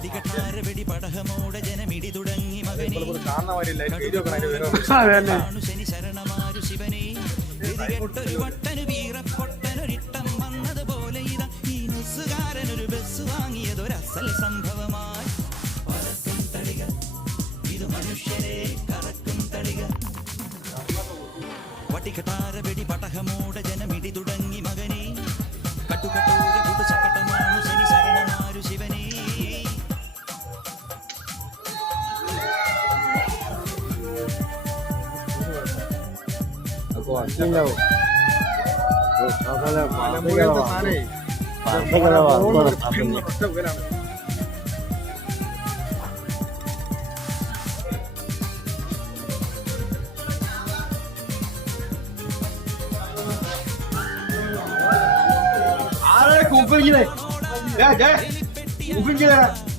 വടികട്ടാരവെടി പടഹമോടെ ജനമിടി തുടങ്ങി മകനെ ശനി ശരണമാരു ശിവനെ ഗതികെട്ടൊരു വട്ടനു വീറപ്പൊട്ടനൊരിട്ടം വന്നതുപോലെ ഇതാ ഈ നുസുകാരനൊരു ബസ് വാങ്ങിയതൊരസൽ സംഭവമായി. പറക്കും തളിക ഇത് മനുഷ്യരെ കറക്കും തളിക. വടികട്ടാരവെടി പടഹമോടെ ജനമിടി തുടങ്ങി മകനെ കട്ടുകട്ടൂര പുതുശകടമാണു ശനി ശരണമാരു ശിവനെ. 야, 야, 야! 우빙기네!